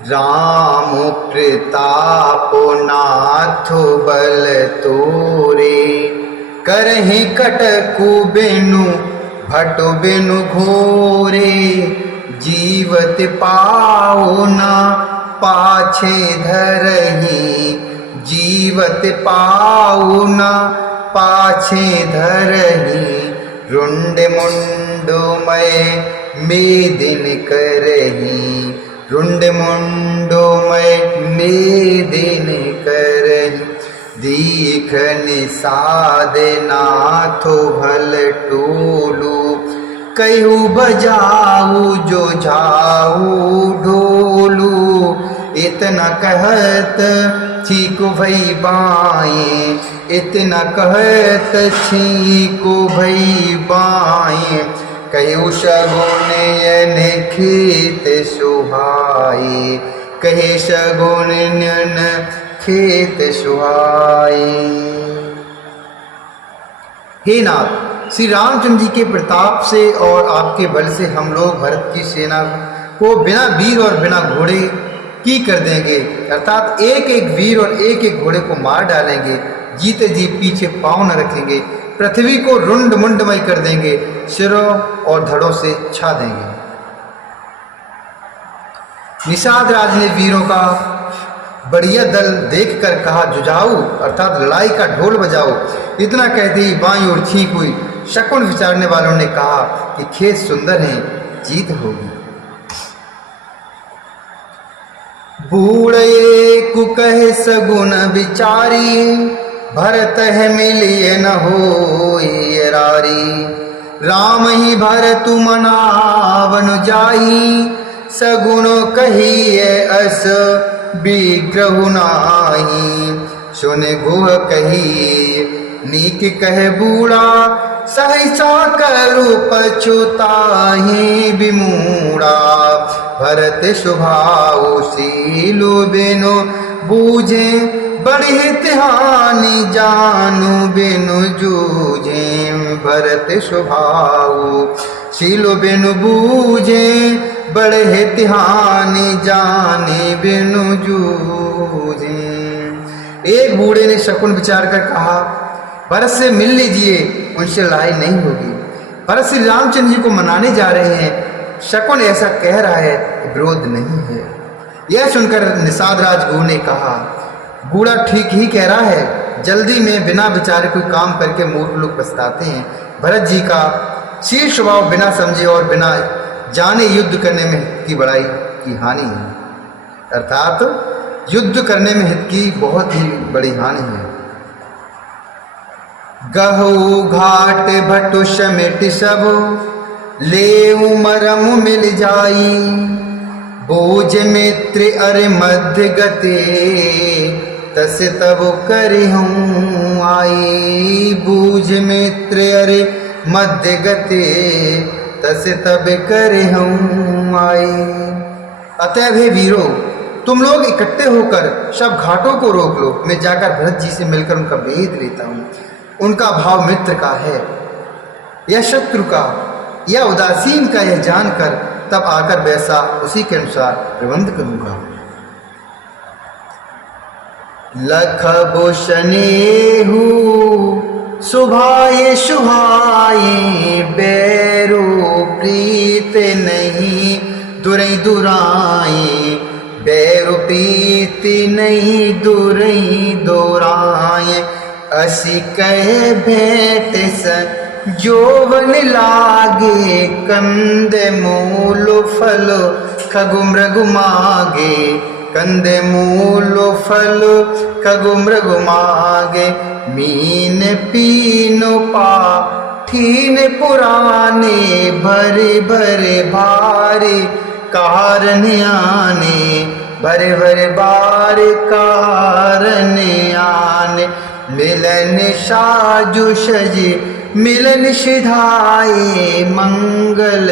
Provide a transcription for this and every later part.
राम प्रताप नाथ बल तोरे, करहि कटकु बिनु भटु बिनु घोरे। जीवत पाओ ना पाछे धरहि, जीवत पाओ ना पाछे धरहि। रुंड मुंडमय मेदिन करहि, रुंड मुंडमय मेदिन करहि। दीख निषाद नाथो भल टोलू, कहु बजाऊ जो जाऊ ढोलू। इतना कहत छीको भई बाएं, इतना कहत छीको भई बाएं। कहु शगुन यन खेत सुहाए, कहे शगुन यन खेत सुहाए। हे नाथ, श्री रामचंद्र जी के प्रताप से और आपके बल से हम लोग भरत की सेना को बिना वीर और बिना घोड़े की कर देंगे, अर्थात एक एक वीर और एक एक घोड़े को मार डालेंगे। जीते जी पीछे पांव न रखेंगे, पृथ्वी को रुंड मुंडमय कर देंगे, सिरों और धड़ों से छा देंगे। निषाद राज ने वीरों का बढ़िया दल देखकर कहा, जुझाऊ अर्थात लड़ाई का ढोल बजाओ। इतना कहते ही बाईं ओर छींक हुई। शकुन विचारने वालों ने कहा कि खेत सुंदर है, जीत होगी। बूढ़े कु कहे सगुन विचारी, भरत है मिलिए न हो रारी। राम ही भरतु मनावन जाई, सगुन कहिए अस विग्रह नाही। सुन गुह कही नीक कहे बूढ़ा, सहसा करू पछुताहि विमूढ़ा। भरत स्वभाव शीलो बिनु बूझे, बड़े तिहानी जानू बिनु जूझे। भरत स्वभाव शीलो बिनु बूझे, बड़े तिहानी जाने बिनु जूझे। एक बूढ़े ने शकुन विचार कर कहा, भरत से मिल लीजिए, उनसे लड़ाई नहीं होगी। भरत श्री रामचंद्र जी को मनाने जा रहे हैं, शकुन ऐसा कह रहा है, विरोध नहीं है। यह सुनकर निषाद राजगुरु ने कहा, बूढ़ा ठीक ही कह रहा है, जल्दी में बिना विचारे कोई काम करके मूर्ख लोग पछताते हैं। भरत जी का शील स्वभाव बिना समझे और बिना जाने युद्ध करने में हित की बड़ाई की हानि है, अर्थात युद्ध करने में हित की बहुत ही बड़ी हानि है। गहु घाट भटु समेट सब, ले मरम मिल जाई। बोझ मित्र अरे मध्य गते, तस तब करहूँ आई। बूझ मित्र अरे मध्य गते, तस तब करहूँ आई। अतएव हे वीरो, तुम लोग इकट्ठे होकर सब घाटों को रोक लो, मैं जाकर भरत जी से मिलकर उनका भेद लेता हूँ। उनका भाव मित्र का है या शत्रु का या उदासीन का, यह जानकर तब आकर वैसा उसी के अनुसार प्रबंध करूंगा। लख बुशनेहु सुभाए सुहाए, बैरो प्रीत नहीं दुरई दुराए। बैरो प्रीत नहीं दुरई दुराए, असी कह भेंट स जोवन लागे। कंद मूल फल खगु मृगु मागे, कंद मूल फल खगु मृगु मागे। मीन पीनो पाठीन पुराने, भरे भरे भारे कारण आने। भरे भरे बार कारण आने। मिलन साजु सजे मिलन सिधाए, मंगल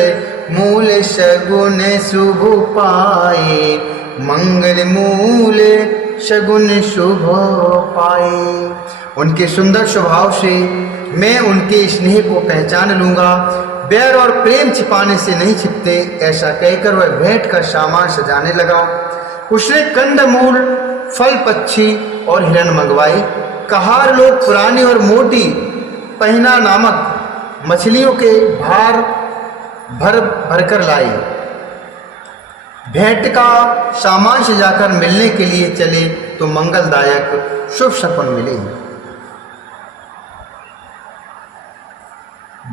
मूल सगुन शुभ पाए। मंगल मूल सगुन शुभ पाए। उनके सुंदर स्वभाव से मैं उनके स्नेह को पहचान लूंगा। बैर और प्रेम छिपाने से नहीं छिपते, ऐसा कहकर वह भेंट का सामान सजाने लगा। उसने कंदमूल, फल, पक्षी और हिरण मंगवाए। कहार लोग पुरानी और मोटी पहिना नामक मछलियों के भार भर भरकर लाए। भेंट का सामान से जाकर मिलने के लिए चले तो मंगलदायक शुभ शकुन मिले।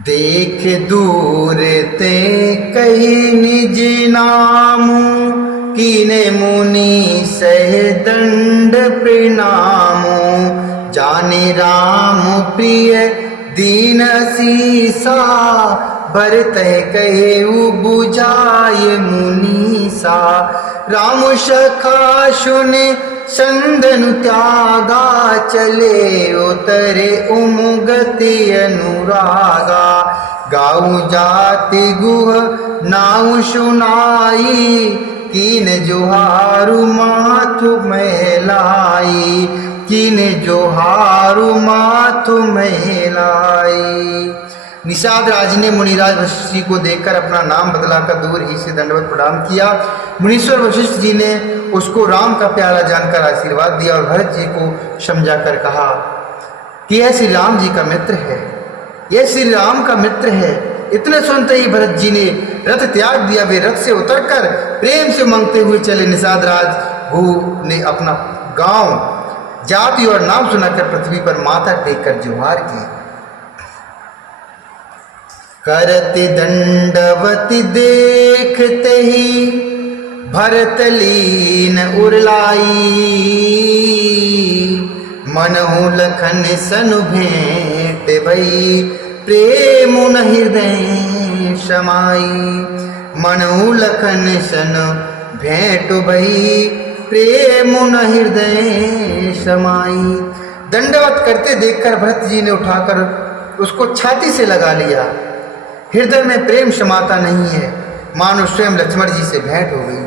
देख दूर ते कही निज नाम, कीने मुनि सह दंड प्रणाम। जाने राम प्रिय दीन सीसा, भरत कहे बुझाए मुनीसा। राम सखा सुने संदनु त्यागा, चले उतरे उमगति अनुरागा। गाऊ जाति गुह नाउ सुनाई, कीन जोहारु माथु महलाई। कीन जोहारु माथु महलाई। निषाद राज ने मुनिराज वशिष्ठ जी को देखकर अपना नाम बदलाकर दूर ही से दंडवत प्रणाम किया। मुनीश्वर वशिष्ठ जी ने उसको राम का प्यारा जानकर आशीर्वाद दिया और भरत जी को समझाकर कहा कि यह श्री राम जी का मित्र है, यह श्री राम का मित्र है। इतने सुनते ही भरत जी ने रथ त्याग दिया। वे रथ से उतरकर प्रेम से मांगते हुए चले। निषाद राज ने अपना गांव, जाति और नाम सुनाकर पृथ्वी पर माथा टेककर जोहार की। करति दंडवती देखते ही, भरत लीन उरलाई। मनहु लखन सनु भेंट भई, प्रेम न हृदय समाई। मनहु लखन सनु भेंट भई, प्रेम न हृदय समाई। दंडवत करते देखकर भरत जी ने उठाकर उसको छाती से लगा लिया। हृदय में प्रेम समाता नहीं है, मानो स्वयं लक्ष्मण जी से भेंट हो गई।